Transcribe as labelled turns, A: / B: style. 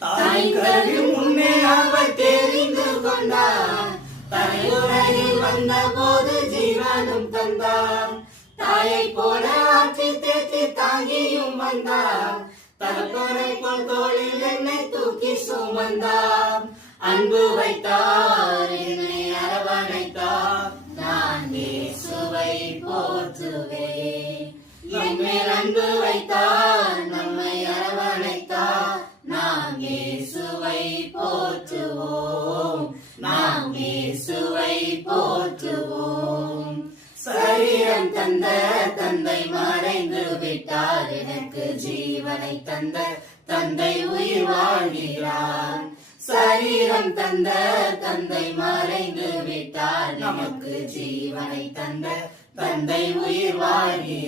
A: தாயின் கருவி முன்னே அவர் தெரிந்து கொண்டார். தலைமுறையில் வந்த போது ஜீவனும் தந்தார். தாயை போல ஆற்றி தேற்றி தாங்கியும் வந்தார். தலப்பறை போல் தோளில் என்னை தூக்கி சுமந்தார். அன்பு வைத்தார் என்னை அரவணைத்தார். நான் இயேசுவை போற்றுவேன். மேல் அன்பு போற்றுவோம். நாம் இயேசுவை போற்றுவோம். சரீரம் தந்த தந்தை மறைந்து விட்டார். எனக்கு ஜீவனை தந்த தந்தை உயிர் வாழ்கிறார். சரீரம் தந்த தந்தை மறைந்து விட்டார். நமக்கு ஜீவனை தந்த தந்தை உயிர் வாழ்கிறார்.